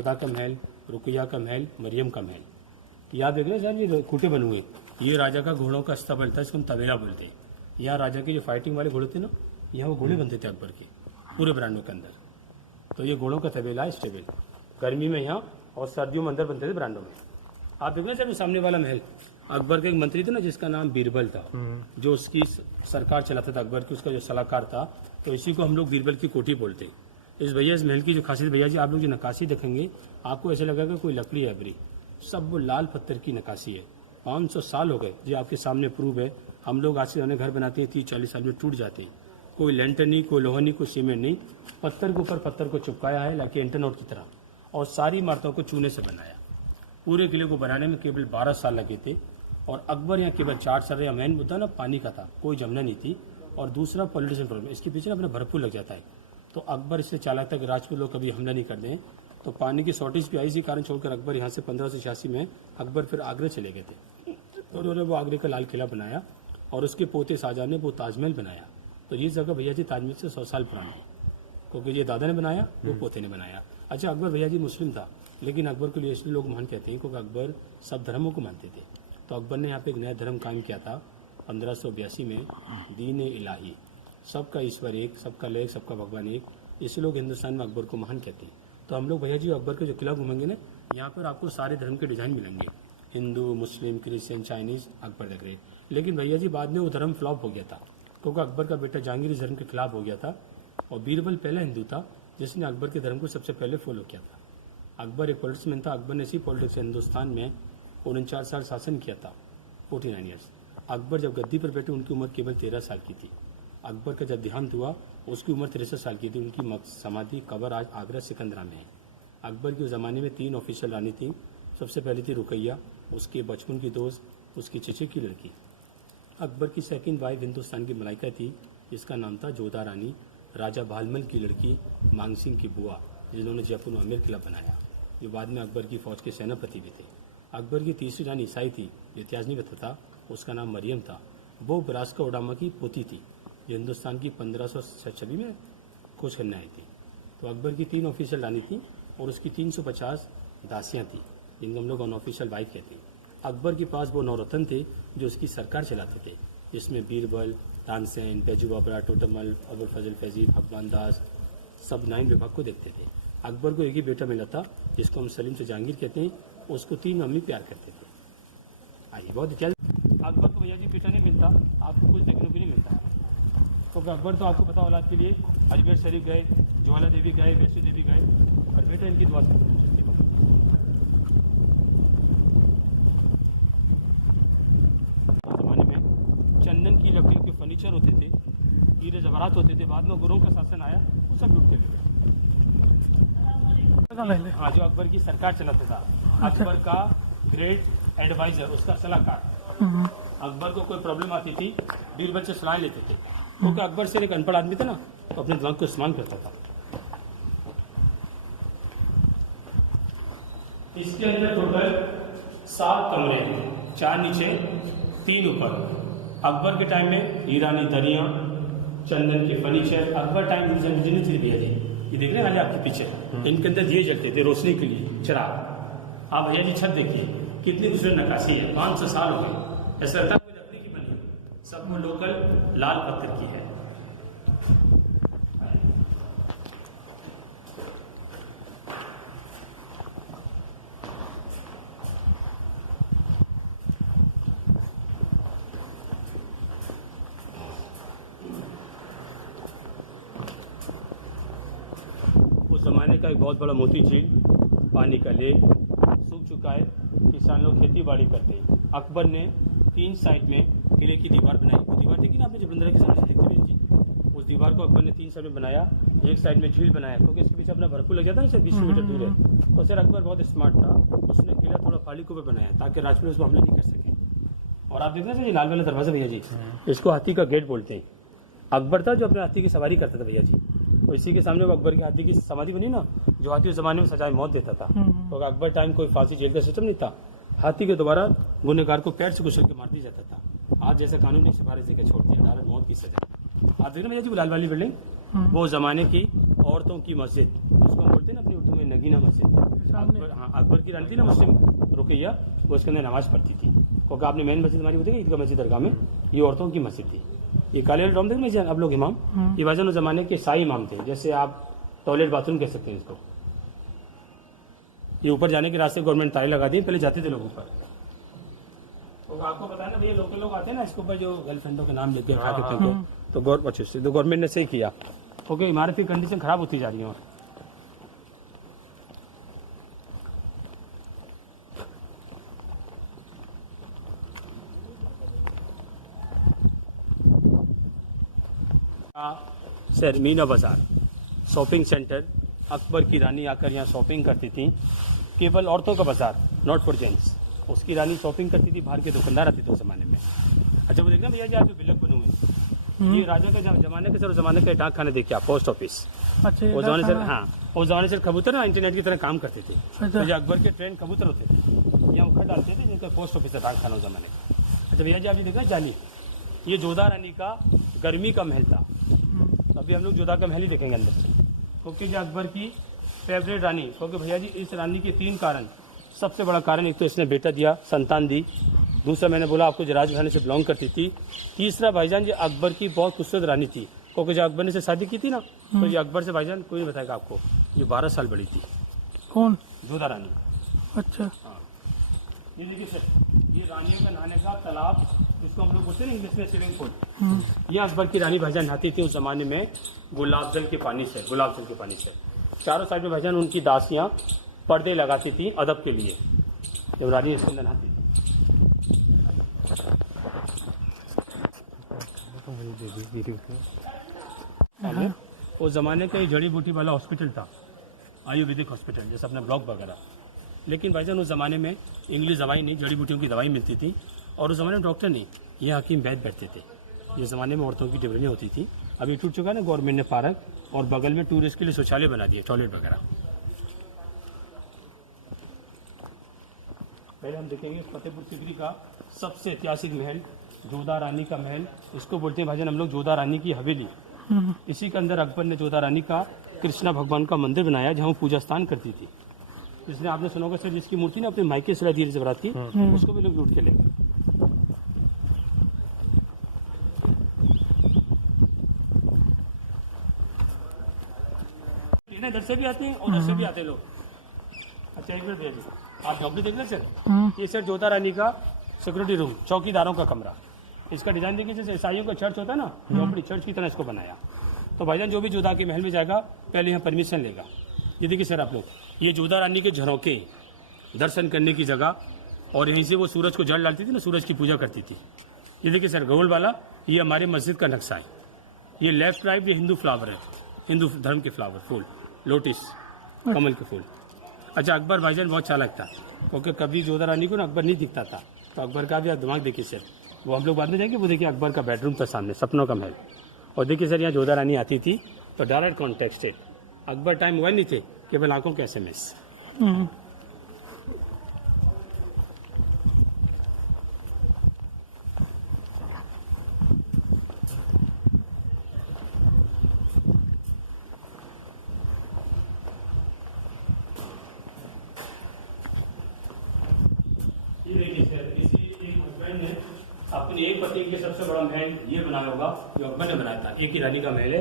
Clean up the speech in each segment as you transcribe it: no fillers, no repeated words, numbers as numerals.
जोधा का महल, रुकैया का महल, मरियम का महल। ये आप देख रहे हैं सर, ये खूटे बने हुए। ये राजा का घोड़ों का स्तबल था, इसको हम तबेला बोलते हैं। यहाँ राजा के जो फाइटिंग वाले घोड़े थे ना, यहाँ वो घोड़े बनते थे अकबर के पूरे ब्रांडों के अंदर। तो ये घोड़ों का तबेला है, स्टेबल। गर्मी में यहाँ और सर्दियों में अंदर बनते थे ब्रांडों में। आप देख रहे हैं सर, सामने वाला महल अकबर के एक मंत्री थे ना, जिसका नाम बीरबल था, जो उसकी सरकार चलाता था अकबर की, उसका जो सलाहकार था। तो इसी को हम लोग बीरबल की कोठी बोलते हैं। इस भैया इस महल की जो खासियत, भैया जी आप लोग जो नक्काशी देखेंगे आपको ऐसे लगेगा कोई लकड़ी है अबरी, सब वो लाल पत्थर की नक्काशी है। 500 साल हो गए, ये आपके सामने प्रूव है। हम लोग आज से नए घर बनाते हैं 30-40 साल में टूट जाते हैं। कोई लेंटर नहीं, कोई लोहा नहीं, कोई सीमेंट नहीं, पत्थर के ऊपर पत्थर को चिपकाया है लाइक इंटरनोट की तरह, और सारी इमारतों को चूने से बनाया। पूरे किले को बनाने में केवल 12 साल लगे थे। और अकबर यहाँ केवल 4 साल रहा। मेन मुद्दा ना पानी का था, कोई जमना नहीं थी, और दूसरा पॉलिटिशियन प्रॉब्लम, इसके पीछे ना अपना भरपूर लग जाता है। तो अकबर इससे चालाक था कि राजपूत लोग कभी हमला नहीं कर दें। तो पानी की शॉर्टेज भी आई, इसी कारण छोड़कर अकबर यहाँ से 1586 में अकबर फिर आगरा चले गए थे। तो उन्होंने वो आगरे का लाल किला बनाया, और उसके पोते शाहजहां ने वो ताजमहल बनाया। तो ये जगह भैया जी ताजमहल से 100 साल पुरानी है, क्योंकि ये दादा ने बनाया, वो पोते ने बनाया। अच्छा, अकबर भैया जी मुस्लिम था, लेकिन अकबर को लिए इसलिए लोग महान कहते हैं क्योंकि अकबर सब धर्मों को मानते थे। तो अकबर ने यहाँ पे एक नया धर्म कायम किया था 1582 में, दीन इलाही, सबका ईश्वर एक, सबका लय, सबका भगवान एक। इसलिए लोग हिंदुस्तान में अकबर को महान कहते हैं। तो हम लोग भैया जी अकबर का जो किला घूमेंगे ना, यहाँ पर आपको सारे धर्म के डिजाइन मिलेंगे, Hindu, Muslim, Christian, Chinese, Akbar the great. लेकिन भैया जी बाद में वो धर्म फ्लॉप हो गया था, क्योंकि अकबर का बेटा जहांगीर इस धर्म के खिलाफ हो गया था। और बीरबल पहला हिंदू था जिसने अकबर के धर्म को सबसे पहले फॉलो किया था। अकबर एक पॉलिटिक्समैन था। अकबर ने इसी पॉलिटिक्स से हिंदुस्तान में 49 साल शासन किया था, 49 ईयर्स। अकबर जब गद्दी पर बैठे उनकी उम्र केवल 13 साल की थी। अकबर का जब देहांत हुआ उसकी उम्र 63 साल की थी। उनकी समाधि कब्र आज आगरा सिकंदरा में है। अकबर के ज़माने में 3 ऑफिशियल रानी थी। सबसे पहले थी रुकैया, उसके बचपन की दोस्त, उसकी चचे की लड़की। अकबर की सेकंड वाइफ हिंदुस्तान की मलाइका थी, जिसका नाम था जोधा रानी, राजा भालमल की लड़की, मानसिंह की बुआ, जिन्होंने जयपुर में अमीर किला बनाया, जो बाद में अकबर की फौज के सेनापति भी थे। अकबर की तीसरी रानी ईसाई थी, जो इतिहास नहीं बताता, उसका नाम मरियम था। वो बरास्का ओडामा की पोती थी, जो हिंदुस्तान की 1526 में खोज करने आई थी। तो अकबर की 3 ऑफिशियल रानी थी और उसकी 350 दासियाँ थी, जिनको हम लोग अनऑफिशियल वाइफ कहते हैं। अकबर के पास वो 9 रत्न थे जो उसकी सरकार चलाते थे, जिसमें बीरबल, तानसेन, बैजू बाबरा, टोटमल, अबुल फजल फैजी, भगवान दास, सब 9 विभाग को देखते थे। अकबर को एक ही बेटा मिला था, जिसको हम सलीम से जहांगीर कहते हैं। उसको 3 अम्मी प्यार करते थे। आइए, बहुत इतिहास। अकबर को भैया जी बेटा नहीं मिलता, आपको कुछ देखने को नहीं मिलता, क्योंकि अकबर तो आपको पता औलाद के लिए अजमेर शरीफ गए, ज्वाला देवी गए, वैष्णो देवी गए, और बेटा इनकी दुआ से जमाने में चंदन की लकड़ी के फर्नीचर होते थे, हीरे जवाहरात होते थे। बाद में गुरुओं का शासन आया, वो सब लूट के ले गए। हाँ, जो अकबर की सरकार चलाता था, अकबर का ग्रेट एडवाइजर, उसका सलाहकार। अकबर को कोई प्रॉब्लम आती थी, बीरबल से सलाह लेते थे, क्योंकि अकबर से एक अनपढ़ आदमी था ना, तो अपने दिमाग को इस्तेमाल करता था। इसके अंदर टोटल 7 कमरे हैं, 4 नीचे 3 ऊपर। अकबर के टाइम में हीरानी दरियां, चंदन के फर्नीचर। अकबर टाइम बिजली थी भैया जी, ये देख रहे हैं आपके पीछे, इनके अंदर दिए जलते थे रोशनी के लिए, चिराग। आप भैया जी छत देखिए, कितनी खूबसूरत नक्काशी है। 500 साल हो गए, ऐसा लगता है कोई लकड़ी की बनी, सब वो लोकल लाल पत्थर की है। उस जमाने का एक बहुत बड़ा मोती झील, पानी का लेक सूख चुका है, किसान लोग खेती बाड़ी करते हैं। अकबर ने 3 साइड में किले की दीवार बनाई। वो दीवार देखी ना आपने, जबलंधर के सामने दिखती है जी, उस दीवार को अकबर ने 3 साइड में बनाया। एक साइड में झील बनाया, क्योंकि इसके पीछे अपना भरपूर लग जाता है ना, 20 मीटर दूर है। तो सर अकबर बहुत स्मार्ट था, उसने किला थोड़ा खाली को बनाया ताकि राजपूत उसको हमला नहीं कर सके। और आप देख रहे हैं लाल वाला दरवाजा भैया जी, इसको हाथी का गेट बोलते हैं। अकबर था जो अपने हाथी की सवारी करता था भैया जी, तो इसी के सामने वो अकबर के हाथी की समाधि बनी ना, जो हाथी उस जमाने में सजाए मौत देता था। तो अकबर टाइम कोई फांसी जेल का सिस्टम नहीं था, हाथी के द्वारा गुनहगार को पैर से कुचल के मार दिया जाता था। आज जैसा कानून ने सिफारिश देकर छोड़ दिया, डायरेक्ट मौत की सजा। आप देख रहे भैया जी लाल वाली बिल्डिंग, वो जमाने की औरतों की मस्जिद, उसको हम बोलते हैं ना अपनी उर्दू में नगीना मस्जिद, अकबर, हाँ अकबर की रानी थी ना मुस्लिम रुकैया, वो उसके अंदर नमाज पढ़ती थी। क्योंकि आपने मेन मस्जिद हमारी होती है ईदगाह मस्जिद दरगाह में, ये औरतों की मस्जिद थी। ये काले वाले डॉम देख भाईजान अब लोग इमाम, ये भाईजान उस जमाने के शाही इमाम थे, जैसे आप टॉयलेट बाथरूम कह सकते हैं इसको। ये ऊपर जाने के रास्ते गवर्नमेंट ताले लगा दी, पहले जाते थे लोग ऊपर। तो आपको पता है ना भैया, लोकल लोग आते हैं ना इसके ऊपर जो गर्लफ्रेंडों के नाम लेके खा के फेंको, तो गवर्नमेंट ने सही किया। ओके, इमारत की कंडीशन खराब होती जा रही है। सर मीना बाजार शॉपिंग सेंटर, अकबर की रानी आकर यहाँ शॉपिंग करती थी, केवल औरतों का बाजार, नॉट फॉर जेंट्स। उसकी रानी शॉपिंग करती थी, बाहर के दुकानदार आते थे उस जमाने में। अच्छा वो देखना भैया जी, आप जो बिलक बने हुए, ये राजा का जमाने के सर, उस जमाने के डाक खाने देखिए आप, पोस्ट ऑफिस। अच्छा, उस जमाने से, हाँ उस जमाने से कबूतर ना इंटरनेट की तरह काम करते थे। तो जो अकबर के ट्रेन कबूतर होते थे, यहाँ उखड़ डालते थे, जिनका पोस्ट ऑफिस है डाक खाना उस जमाने का। अच्छा भैया जी, आप ये देखा जाली, ये जोधा रानी का गर्मी का महल था। अभी हम लोग जोधा का महल ही देखेंगे अंदर से, क्योंकि जो अकबर की फेवरेट रानी, क्योंकि भैया जी इस रानी के 3 कारण, सबसे बड़ा कारण एक तो इसने बेटा दिया, संतान दी, दूसरा मैंने बोला आपको जो राजघराने से बिलोंग करती थी, तीसरा भाईजान ये अकबर की बहुत खूबसूरत रानी थी, क्योंकि जब अकबर ने से शादी की थी ना, तो ये अकबर से भाईजान कोई नहीं बताएगा आपको, ये 12 साल बड़ी थी। कौन? जोधा रानी। अच्छा हाँ, ये देखिए सर, ये रानियों का नहाने का तालाब, जिसको हम लोग बोलते हैं इंग्लिश में स्विमिंग पूल, ये अकबर की रानी भाईजान नहाती थी उस जमाने में गुलाब जल के पानी से, गुलाब जल के पानी से। चारों साइड में भाईजान उनकी दासियां पर्दे लगाती थी अदब के लिए, जब रानी इसके अंदर नहाती थी। उस जमाने का जड़ी बूटी वाला हॉस्पिटल था, आयुर्वेदिक हॉस्पिटल, जैसे अपना ब्लॉक वगैरह। लेकिन भाईजान उस जमाने में इंग्लिश दवाई नहीं, जड़ी बूटियों की दवाई मिलती थी, और उस जमाने में डॉक्टर नहीं, ये हकीम वैद्य बैठते थे। ये जमाने में औरतों की डिलीवरी होती थी। अभी टूट चुका ना गवर्नमेंट ने पार्क, और बगल में टूरिस्ट के लिए शौचालय बना दिए, टॉयलेट वगैरह। पहले हम देखेंगे फतेहपुर सीकरी का सबसे ऐतिहासिक महल, जोधा रानी का महल, इसको बोलते हैं भाईजान हम लोग जोधा रानी की हवेली। इसी के अंदर अकबर ने जोधा रानी का कृष्णा भगवान का मंदिर बनाया, जहाँ वो पूजा स्थान करती थी। इसने आपने सुना होगा सर, जिसकी मूर्ति ना अपने मायके से धीरे से बराती, उसको भी लोग लूट के ले गए। इधर से भी आते हैं और उधर से भी आते हैं लोग। अच्छा एक मिनट भैया जी, आप झोपड़ी देख रहे सर, ये सर जोधा रानी का सिक्योरिटी रूम, चौकीदारों का कमरा। इसका डिजाइन देखिए, जैसे ईसाइयों का चर्च होता है ना, झोपड़ी चर्च की तरह इसको बनाया। तो भाईजान जो भी जोधा के महल में जाएगा, पहले यहाँ परमिशन लेगा। ये देखिए सर आप लोग, ये जोधा रानी के झरोके, दर्शन करने की जगह, और यहीं से वो सूरज को जल डालती थी ना, सूरज की पूजा करती थी। ये देखिए सर गोल वाला, ये हमारे मस्जिद का नक्शा है। ये लेफ्ट राइट ये हिंदू फ्लावर है, हिंदू धर्म के फ्लावर, फूल, लोटिस, कमल के फूल। अच्छा अकबर भाईजान बहुत चालाक था, क्योंकि कभी जोधा रानी को ना अकबर नहीं दिखता था, तो अकबर का भी आप दिमाग देखिए सर, वो हम लोग बाद में जाएंगे, वो देखिए अकबर का बेडरूम था सामने, सपनों का महल। और देखिए सर यहाँ जोधा रानी आती थी, तो डायरेक्ट कॉन्टेक्ट है। अकबर टाइम मोबाइल नहीं थे, केवल आंखों के SMS। ये देखिए सर, इसी एक हस्बैंड ने अपनी एक पत्नी के सबसे बड़ा महल ये बनाया होगा, जो अकबर ने बनाया था, एक ही रानी का महल है।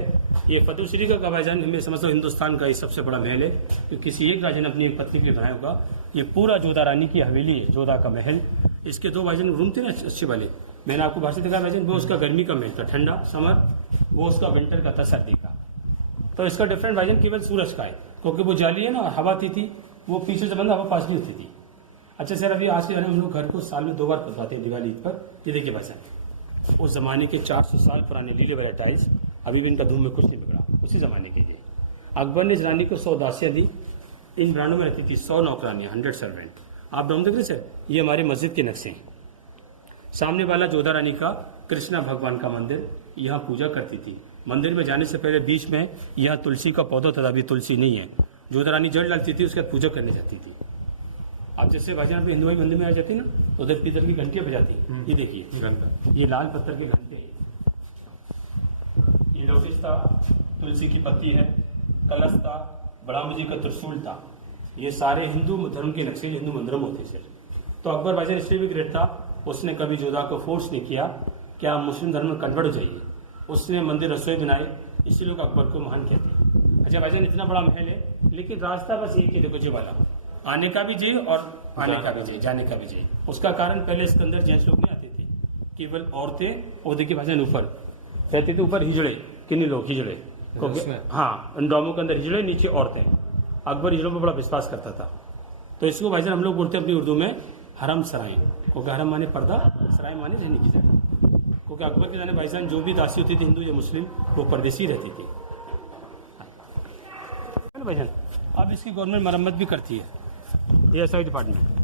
ये फतेहपुर सीकरी का भाईजान हमें समझता हूँ हिंदुस्तान का ये सबसे बड़ा महल है, जो किसी एक राजा ने अपनी एक पत्नी के लिए बनाया होगा। ये पूरा जोधा रानी की हवेली है, जोधा का महल। इसके 2 भाईजान रूम थे ना अच्छे वाले, मैंने आपको बाहर से दिखाया भाईजान, वो उसका गर्मी का महल था, ठंडा समर, वो उसका विंटर का था, सर्दी का। तो इसका डिफरेंट भाईजान केवल सूरज का है, क्योंकि वो जाली है ना, हवा आती थी, वो पीछे से बंद, हवा पास नहीं होती थी। अच्छा सर, अभी आज से हम लोग घर को साल में 2 बार पुतवाते हैं, दिवाली पर। ये देखिए भाईजान, उस जमाने के 400 साल पुराने लीले वाले टाइल्स, अभी भी इनका धूम में कुछ नहीं बिगड़ा, उसी जमाने के। अकबर ने इस रानी को 100 दासियां दी, इन ब्रांडों में रहती थी 100 नौकरानियां, 100 सर्वेंट। आप ब्राउन देख रहे सर, ये हमारे मस्जिद के नक्शे हैं। सामने वाला जोधा रानी का कृष्णा भगवान का मंदिर, यहाँ पूजा करती थी। मंदिर में जाने से पहले बीच में यहाँ तुलसी का पौधा था, अभी तुलसी नहीं है। जोधा रानी जल डालती थी, उसके बाद पूजा करने जाती थी। आप जैसे भाईजान पे हिंदू भाई मंदिर में आ जाती ना, तो उधर पीतल की घंटियां बजाती। ये देखिए घंटा, ये लाल पत्थर के घंटे, ये लोटिस था, तुलसी की पत्ती है, कलश था, ब्रह्म जी का त्रिशूल था। ये सारे हिंदू धर्म के नक्शे हिंदू मंदिरों में होते सर। तो अकबर भाईजान इसलिए भी ग्रेट था, उसने कभी जोधा को फोर्स नहीं किया कि आप मुस्लिम धर्म में कन्वर्ट हो जाइए। उसने मंदिर रसोई बनाई, इसी लोग अकबर को महान कहते हैं। अच्छा भाईजान इतना बड़ा महल है, लेकिन रास्ता बस एक ही देखो जी वाला, आने का भी जय और आने का भी जय, जाने का भी जय। उसका कारण पहले इसके अंदर जेंट्स लोग नहीं आते थे, केवल औरतें। और देखिए भाईजान ऊपर कहते थे ऊपर हिजड़े, किन्हीं लोग हिजड़े, हाँ डोमों के अंदर हिजड़े, नीचे औरतें। अकबर हिजड़ों पर बड़ा विश्वास करता था। तो इसको भाईजान हम लोग बोलते हैं अपनी उर्दू में हरम सराय, क्योंकि हरम माने पर्दा, सराय माने रहने की जगह। क्योंकि अकबर के जाने भाईजान जो भी दासी होती थी हिंदू या मुस्लिम, वो परदेसी रहती थी भाईजान। अब इसकी गवर्नमेंट मरम्मत भी करती है, एएसआई डिपार्टमेंट।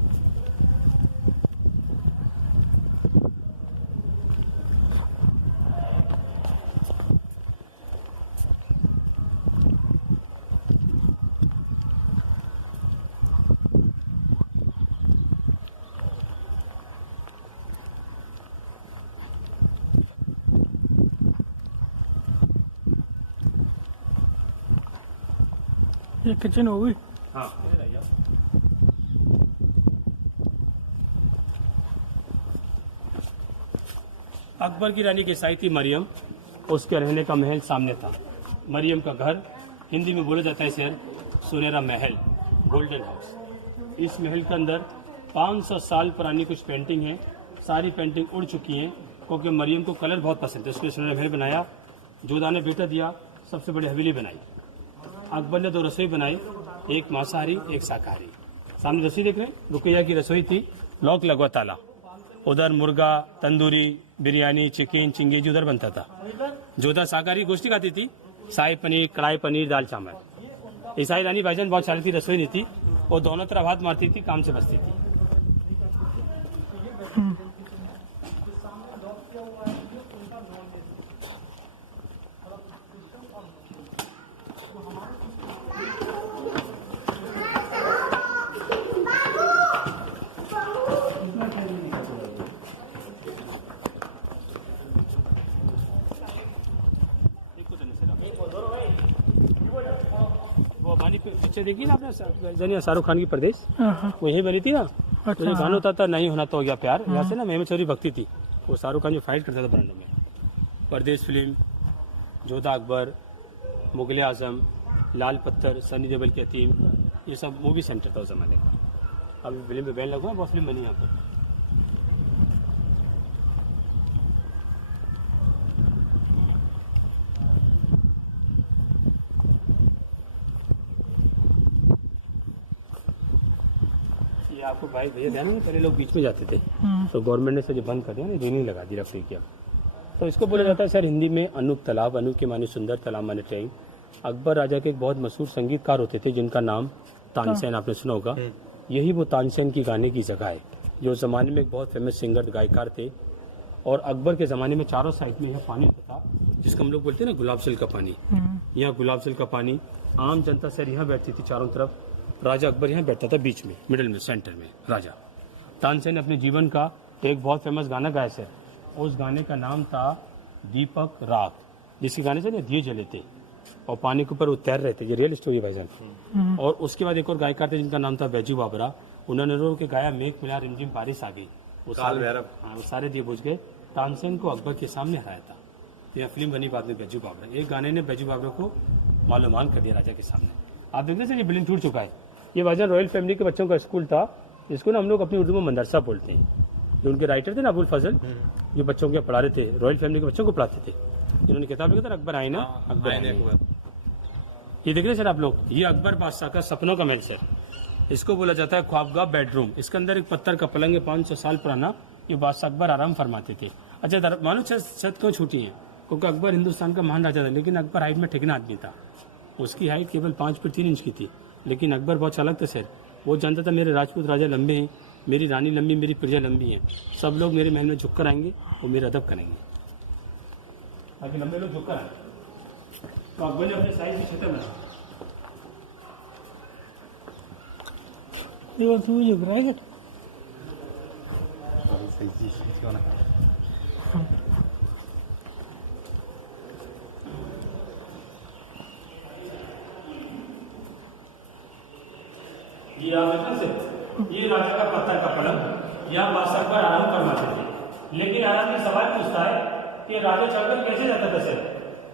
ये किचन हो गई। हाँ अकबर की रानी की साई थी मरियम, उसके रहने का महल सामने था। मरियम का घर हिंदी में बोला जाता है सर सुनहरा महल, गोल्डन हाउस। इस महल के अंदर 500 साल पुरानी कुछ पेंटिंग है, सारी पेंटिंग उड़ चुकी हैं, क्योंकि मरियम को कलर बहुत पसंद है। उसने सुनहरा महल बनाया, जोधा ने बेटा दिया, सबसे बड़ी हवेली बनाई। अकबर ने 2 रसोई बनाई, एक मांसाहारी एक शाकाहारी। सामने रसोई देख रहे हैं, रुकैया की रसोई थी, लॉक लगवा ताला। उधर मुर्गा, तंदूरी, बिरयानी, चिकन, चिंगेजी उधर बनता था। जोधा शाकाहारी गोश्ती खाती थी, शाही पनीर, कढ़ाई पनीर, दाल चावल। ईसाई रानी भाईजान बहुत सारी थी, रसोई नहीं थी, वो दोनों तरफ हाथ मारती थी, काम से बचती थी। वो बानी पिक्चर देखी ना आपने, शाहरुख खान की परदेश, वो यही बनी थी ना। तो जो गाना होता था नहीं होना तो हो गया प्यार, यहाँ से ना मेहमद चौधरी भक्ति थी, वो शाहरुख खान जो फाइट करता था बरामदे में। परदेश फिल्म, जोधा अकबर, मुगल आजम, लाल पत्थर, सनी देओल की यतीम, ये सब मूवी सेंटर था उस जमाने का। अभी फिल्म में बैन लगा, बहुत फिल्म बनी यहाँ पर। आपको भाई भैया ध्यान है, पहले लोग बीच में जाते थे, तो गवर्नमेंट ने सर बंद कर दिया ना, रेलिंग लगा दी रफी की। तो इसको बोला जाता है सर हिंदी में अनूप तालाब। अनूप के माने सुंदर, तालाब माने टैंक। अकबर राजा के एक बहुत मशहूर संगीतकार होते थे जिनका नाम तानसेन, आपने सुना होगा। यही वो तानसेन की गाने की जगह है, जो जमाने में एक बहुत फेमस सिंगर गायकार थे। और अकबर के ज़माने में चारों साइड में यह पानी होता था, जिसको हम लोग बोलते हैं ना गुलाब जल का पानी। यहाँ गुलाब जल का पानी, आम जनता सर यहाँ बैठती थी चारों तरफ, राजा अकबर यहाँ बैठता था बीच में, मिडिल में, सेंटर में राजा। तानसेन ने अपने जीवन का एक बहुत फेमस गाना गाया सर, उस गाने का नाम था दीपक रात, जिसके गाने से ना दिए जले थे और पानी के ऊपर वो तैर रहे थे। ये रियल स्टोरी भाईजान। और उसके बाद एक और गायकार थे जिनका नाम था बैजू बाबरा, उन्होंने रो के गाया मेघ मिला रिमझिम बारिश आ गई, वो सारे दिए बुझ गए। तानसेन को अकबर के सामने हराया था। यह फिल्म बनी बाद में बैजू बाबरा। एक गाने ने बैजू बाबरा को मालूमान कर दिया राजा के सामने। आप देखते हैं ये बिल्डिंग टूट चुका है। ये भाईजान रॉयल फैमिली के बच्चों का स्कूल था, जिसको ना हम लोग अपनी उर्दू में मदरसा बोलते हैं। जो उनके राइटर थे ना अबुल फजल, जो बच्चों को पढ़ा रहे थे, रॉयल फैमिली के बच्चों को पढ़ाते थे, जिन्होंने किताब लिखा था अकबर आईना, अकबर आईना। ये देख रहे सर आप लोग, ये अकबर बादशाह का सपनों का महल सर, इसको बोला जाता है ख्वाबगाह बेडरूम। इसके अंदर एक पत्थर का पलंग है 500 साल पुराना, ये बादशाह अकबर आराम फरमाते थे। अच्छा मानो छत क्यों छूटी है, क्योंकि अकबर हिंदुस्तान का महान राजा था, लेकिन अकबर हाइट में ठिकना आदमी था। उसकी हाइट केवल 5 फीट 3 इंच की थी, लेकिन अकबर बहुत चालाक था सर। वो जानता था मेरे राजपूत राजा लंबे हैं, मेरी रानी लंबी, मेरी प्रजा लंबी है, सब लोग मेरे महल में झुककर आएंगे और मेरा अदब करेंगे, ताकि लंबे लोग झुककर आए। तो अकबर ने अपने साइज की छतें बनाई। ये तू झुक रहा है ये आप देखो से ये राजा का पत्थर का पलंग, यहाँ बादशाह अकबर आराम फरमाते थे। लेकिन आराम में सवाल पूछता है कि राजा चलकर कैसे जाता था सर?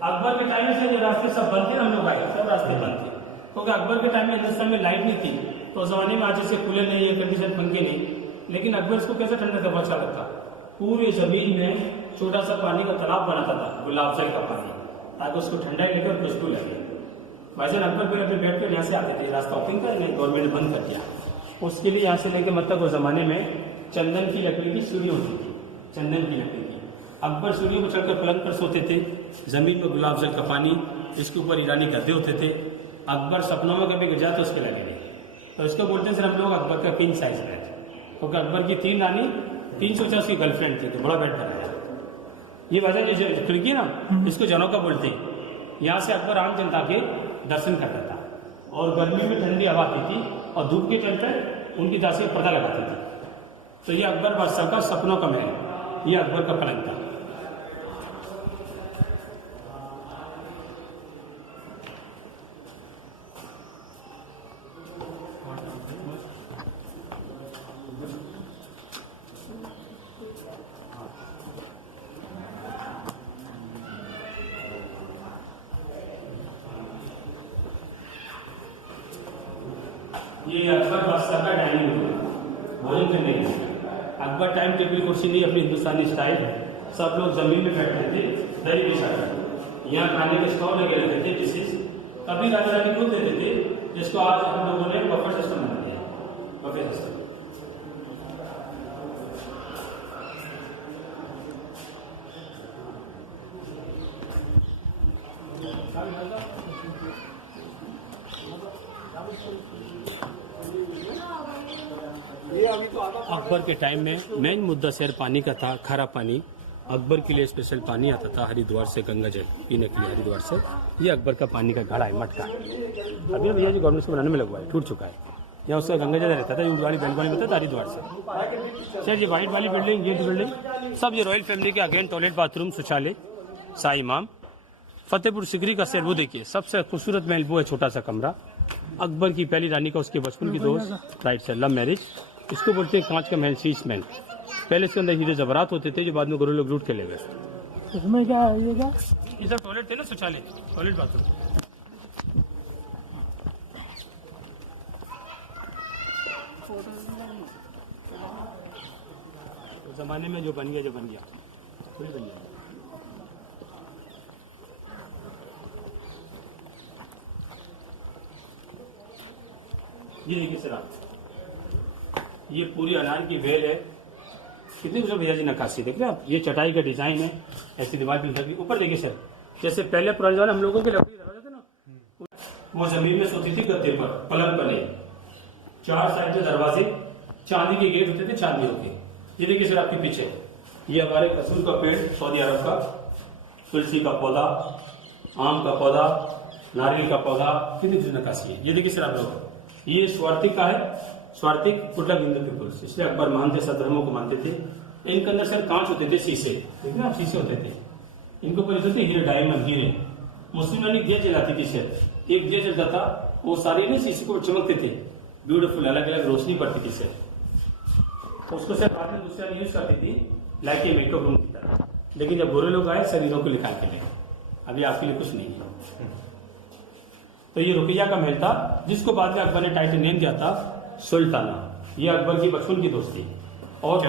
अकबर के टाइम में से रास्ते सब बंद थे, हम लोग आए सब रास्ते बंद थे, क्योंकि अकबर के टाइम में हिंदुस्तान में लाइट नहीं थी, तो उस जमाने में आज जैसे कूलर नहीं है, कंडीशन पंखे नहीं। लेकिन अकबर इसको कैसे ठंडा करना अच्छा लगता, पूरे जमीन में छोटा सा पानी का तालाब बनाता था, गुलाब जल का पानी, ताकि उसको ठंडा लेकर खुशबू लगे। भाईजान अकबर फिर अपने बैठ कर यहाँ से आते थे, रास्ता ओपन कर नहीं, गवर्नमेंट ने बंद कर दिया। उसके लिए यहाँ से लेकर मतलब उस जमाने में चंदन की लकड़ी की सीढ़ी होती थी, चंदन की लकड़ी की। अकबर सीढ़ियों पर चढ़कर पलंग पर सोते थे, जमीन में गुलाब जल का पानी, इसके ऊपर ईरानी गद्दे होते थे। अकबर सपनों में कभी गिर जाए तो उसके लगे नहीं, तो इसको बोलते हैं सर हम लोग अकबर का किंग साइज बेड, क्योंकि अकबर की 3 रानी 350 की गर्लफ्रेंड थी, तो बड़ा बेड बनाया। ये वजह जो खिड़की ना, इसको जनों का बोलते हैं। यहाँ से अकबर आम जनता के दर्शन करता था, और गर्मी में ठंडी हवा आती थी, और धूप के टाइम पर उनकी दासी पर्दा लगाती थी। तो ये अकबर बादशाह का सपनों का महल, ये अकबर का पलंग था। ये अकबर बादशाह का डाइनिंग रूम, भोजन करने के लिए अकबर टाइम टेबल कुर्सी नहीं, अपनी हिंदुस्तानी स्टाइल, सब लोग जमीन में बैठते थे, दरी बिछाकर। यहाँ खाने के स्टॉल लगे रहते थे, डिशेज कभी राजा रानी खुद देते थे, जिसको आज हम लोगों ने बफे सिस्टम बना दिया, बफे सिस्टम। अकबर के टाइम में मेन मुद्दा शहर पानी का था, खारा पानी। अकबर के लिए स्पेशल पानी आता था हरिद्वार से, गंगा जल पीने के लिए हरिद्वार से। ये अकबर का पानी का घड़ा है, मटका। अभी भैया जो गवर्नमेंट से बनाने में लगवा है, टूट चुका है। यहाँ उसका गंगा जल रहता था, वाली बैलकॉनी में था हरिद्वार से। सर ये व्हाइट वाली बिल्डिंग, ये बिल्डिंग सब ये रॉयल फैमिली के अगेन टॉयलेट, बाथरूम, शौचालय, शाही इमाम। फतेहपुर सिकरी का शेर वो देखिए, सबसे खूबसूरत महल वो है, छोटा सा कमरा। अकबर की पहली रानी का उसके बचपन की दोस्त, राइट सर, लव मैरिज। इसको बोलते हैं कांच का महल, शीश महल। पहले इसके अंदर हीरे जवाहरात होते थे, जो बाद में गुरु लोग लूट के ले गए। इसमें क्या है ये? क्या इधर टॉयलेट थे ना, शौचालय, टॉयलेट बाथरूम। तो जमाने में जो बन गया, थोड़ी बन गया। ये देखिए सर आप, ये पूरी अनार की वेल है। कितनी खूबसूरत भैया जी नक्काशी देख रहे हैं आप। ये चटाई का डिजाइन है, ऐसी दीवार पे लगी। ऊपर देखिए सर, जैसे पहले पुराने जमाने हम लोगों के लकड़ी दरवाजे थे ना, वो जमीन में सोती थी गद्दे पर, पलंग पर नहीं। 4 साइड में दरवाजे, चांदी के गेट होते थे, चांदियों के। ये देखिए सर आपके पीछे, ये हमारे कसूर का पेड़, सऊदी अरब का, तुलसी का पौधा, आम का पौधा, नारियल का पौधा, कितनी खूबसूरत नक्काशी है। ये देखिए सर आप लोग, ये स्वार्थिक का है, स्वार्थिक कुटक हिंदू पीपुल्स, इसलिए अकबर मानते, सब धर्मों को मानते थे। इनके अंदर सर कांच होते थे, शीशे, देखिए ना शीशे होते थे। इनको परिचय थे हीरे, डायमंड, हीरे। मुस्लिम ने दिया जलाती थी सर, एक दिया जलता था, वो सारे ने शीशे को चमकते थे, ब्यूटीफुल, अलग अलग रोशनी पड़ती थी सर। तो उसको सर बाद में दूसरा यूज करती थी, लाइक ए मेकअप रूम की तरह। लेकिन जब गोरे लोग आए, शरीरों को निकाल के ले, अभी आपके लिए कुछ नहीं है। तो ये रुकैया का महल था, जिसको बाद में अकबर ने टाइटल नेम दिया था सुल्ताना। ये अकबर की बचपन की दोस्ती, और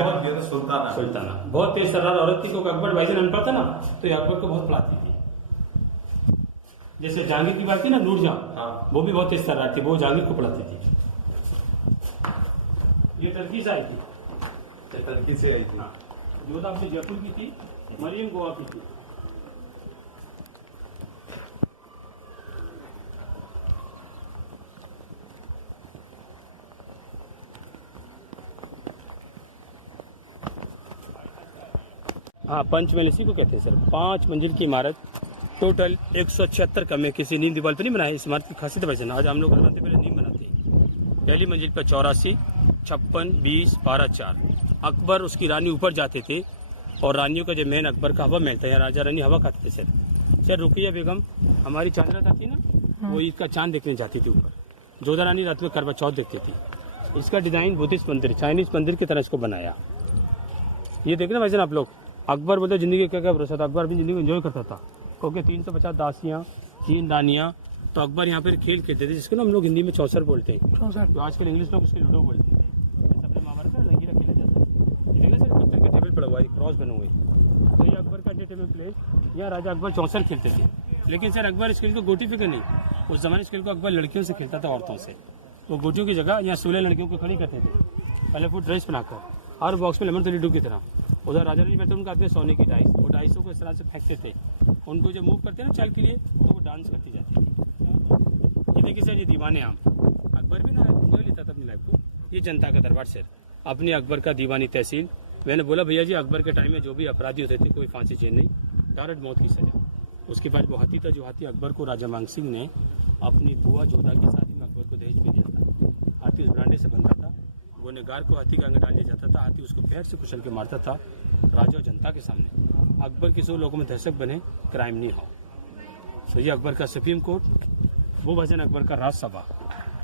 सुल्ताना बहुत तेज तर्रार औरत थी, क्योंकि अकबर भाईजान अनपढ़ था ना, तो ये अकबर को बहुत पढ़ाती थी। जैसे जहांगीर की बात थी ना, नूरजहां, वो भी बहुत तेज तर्रार थी, वो जहांगीर को पढ़ाती थी। ये टर्की से आई थी, टर्की से आई थी। जोधा अपने जयपुर की थी, मरियम गोवा की थी। हाँ, पंचमहल इसी को कहते हैं सर। 5 मंजिल की इमारत, टोटल 176 कमरे, किसी नींव दीवार पर नहीं बनाए। इस इमारत की खासियत वैसे आज हम लोग बनाते, पहले नींव बनाते। पहली मंजिल पर 84, 56, 20, 12, 4। अकबर, उसकी रानी ऊपर जाते थे, और रानियों का जो मेन अकबर का हवा महल था, यहाँ राजा रानी हवा खाते थे सर। रुकैया बेगम हमारी चांदरात आती ना, वो ईद का चांद देखने जाती थी ऊपर। जोधा रानी रात में करवा चौथ देखती थी। इसका डिजाइन बुद्धिस्ट मंदिर, चाइनीज मंदिर की तरह इसको बनाया। ये देख रहे भाईजान आप लोग, अकबर बोलते जिंदगी का क्या भरोसा था, अकबर अपनी जिंदगी को एंजॉय करता था क्योंकि 350 दासियाँ, 3 रानियाँ, तो अकबर यहाँ पर खेल खेलते थे जिसको ना हम लोग हिंदी में चौसर बोलते हैं, तो आजकल इंग्लिश लोग उसके लूडो बोलते हैं। सबने महाभारत में लकीरा खेला जाता है, ये ना सिर्फ पत्थर के टेबल पड़ा हुआ है, क्रॉस बने हुए। तो ये अकबर का टेबल प्लेस, यहाँ राजा अकबर चौसर खेलते थे। लेकिन सर अकबर इस खेल को गोटी फिक्र नहीं, उस जमाने इस खेल को अकबर लड़कियों से खेलता था, औरतों से। वो गोटियों की जगह यहाँ 16 लड़कियों को खड़ी करते थे, कलरफुल ड्रेस बनाकर, हर बॉक्स में लेमन 32 की तरह। उधर राजा रानी बैठे, उनका आते सोने की डाइस, वो डाइसों को इस तरह से फेंकते थे। उनको जब मूव करते हैं ना चाल के लिए, तो वो डांस करती जाती थी। ये देखिए सर, ये दीवाने आम, अकबर भी ना एंजॉय लेता था अपनी लाइफ को। ये जनता का दरबार सर, अपनी अकबर का दीवानी तहसील। मैंने बोला भैया जी, अकबर के टाइम में जो भी अपराधी होते थे, कोई फांसी जेल नहीं, डायरेक्ट मौत की सजा। उसके बाद वो हाथी था, जो हाथी अकबर को राजा मांग सिंह ने अपनी बुआ जोधा की शादी में अकबर को दहेज में दिया था। हाथी उस ब्रांडे से बनता था, गुनहगार को हाथी का अंग डाल दिया जाता था, हाथी उसको पैर से कुचल के मारता था राजा और जनता के सामने। अकबर की 100 लोगों में दहशत बने, क्राइम नहीं हो। तो ये अकबर का सुप्रीम कोर्ट, वो भजन अकबर का राज्यसभा,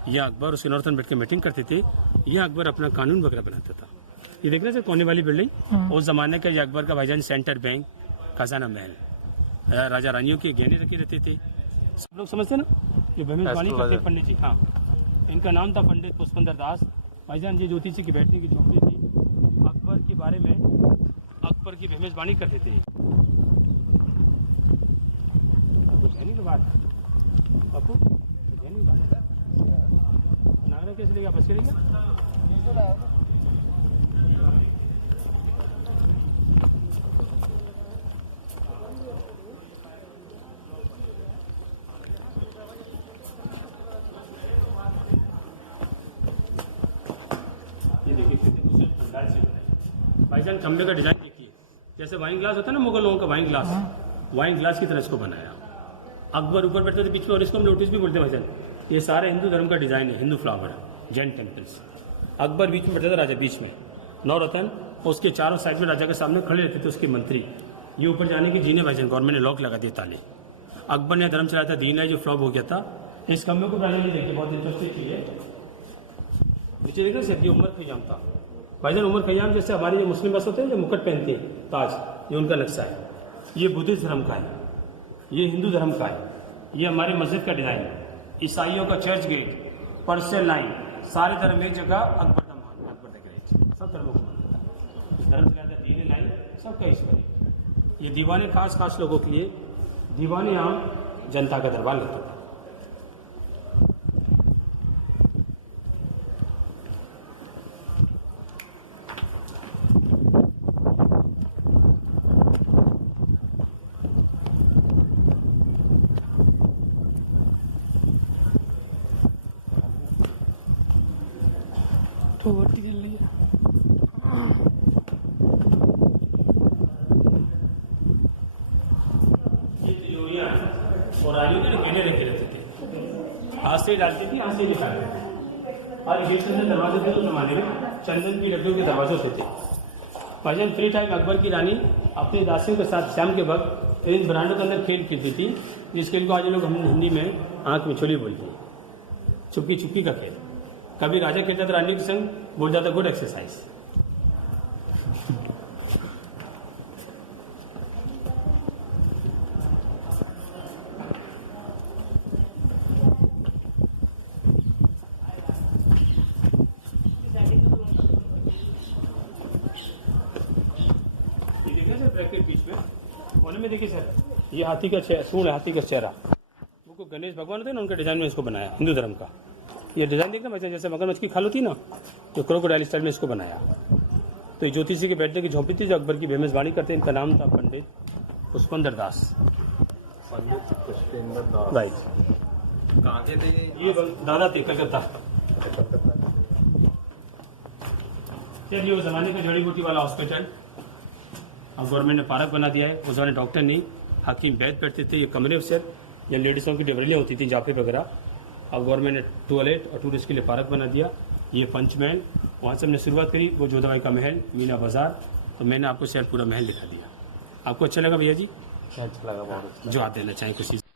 यह अकबर उसके नॉर्थन बैठ के मीटिंग करते थे। यह अकबर अपना कानून वगैरह बनाता था। ये देख रहे थे कोने वाली बिल्डिंग, उस जमाने का ये अकबर का भाईजान सेंटर बैंक, खजाना महल, राजा रानियों के गहने रखे रहते थे। सब लोग समझते ना, ये भविष्यवाणी करते पंडित जी। हाँ, इनका नाम था पंडित पुष्पेंद्र दास। भाईजान ये ज्योतिषी की बैठने की झोपड़ी थी, अकबर के बारे में अकबर की भविष्यवाणी करते थे। बापू नागरा कैसे लेगा, बस करेगा। ये देखिए भाईजान, खंबे का डिजाइन देखिए, जैसे वाइन ग्लास होता है ना मुगल लोगों का वाइन ग्लास, वाइन ग्लास की तरह इसको बनाया। अकबर ऊपर बैठते थे बीच में, और इसको हम नोटिस भी बोलते हैं भाईजान। ये सारे हिंदू धर्म का डिजाइन है, हिंदू फ्लावर, जैन टेम्पल्स। अकबर बीच में बैठता था, राजा बीच में, नौरतन, उसके चारों साइड में राजा के सामने खड़े रहते थे उसके मंत्री। ये ऊपर जाने की जीने भाईजान, गवर्नमेंट ने लॉक लगा दिए, ताले। अकबर ने धर्म चलाया था, दीन है जो फ्लॉप हो गया था। इस खंबे को भाईजान देखिए, बहुत इंटरेस्टिंग चीज है। नीचे देख रहे हैं, ये उमर खयाम था भाईजान। उमर खयाम जैसे हमारे ये मुस्लिम बस होते हैं जो मुकुट पहनते हैं, ताज, ये उनका नक्शा है। ये बुद्धिस्ट धर्म का है, ये हिंदू धर्म का है, ये हमारे मस्जिद का डिजाइन है। ईसाइयों का चर्च गेट, पर्शियन लाइन, सारे धर्म एक जगह, अकबर का मान, अकबर द ग्रेट, सब धर्मों को मानता है। धर्म चलाता दीन लाइन, सबका ईश्वर है। ये दीवाने खास लोगों के लिए, दीवाने आम जनता का दरबार लगता था। तो वोटी के लिए और आलू के गहने रखे रहते थे, हाथ से डालते थे, हाथ से निकालते थे। और ये चंदन दरवाजे थे, तो जमाने में चंदन की लड्डू के दरवाजों से थे। भाईजान फ्री टाइम अकबर की रानी अपनी दासियों के साथ शाम के वक्त इन ब्रांडों के अंदर खेल खेलती थी, जिस खेल को आज लोग हम हिंदी में आंख में छोली बोलते हैं, चुपकी चुपकी का खेल। कभी राजा खेलता था रानी के संग, बोल जाता गुड एक्सरसाइज। ब्रैकेट बीच में कोने में देखिए सर, ये हाथी का सूंड है, हाथी का चेहरा, वो गणेश भगवान होते हैं ना, उनके डिजाइन में इसको बनाया, हिंदू धर्म का। ये डिजाइन देखना भाई, जैसे मगरमच्छ की खाल होती है ना, तो क्रोकोडाइल स्टाइल में इसको बनाया। तो ये ज्योतिषी के बैठने की झोंपड़ी थी, जो अकबर की भविष्यवाणी करते हैं। इनका नाम था पंडित पुष्पेंद्र दास। पंडित पुष्पेंद्र दास, राइट। कहाँ के थे ये दादा थे, कलकत्ता। चलिए, वो जमाने का जड़ी बूटी वाला हॉस्पिटल अब गवर्नमेंट ने पार्क बना दिया है। उस जमाने डॉक्टर नहीं, हकीम वैद्य बैठते थे। ये कमरे सर, या लेडीज़ों की डिबरियाँ होती थी, जाफे वगैरह। अब गवर्नमेंट ने टॉयलेट और टूरिस्ट के लिए पार्क बना दिया। ये पंचमहल, वहाँ से हमने शुरुआत करी। वो जोधाबाई का महल, मीना बाजार, तो मैंने आपको शहर पूरा महल दिखा दिया। आपको अच्छा लगा भैया जी? अच्छा लगा बहुत। जो आप देना चाहें कुछ चीज़।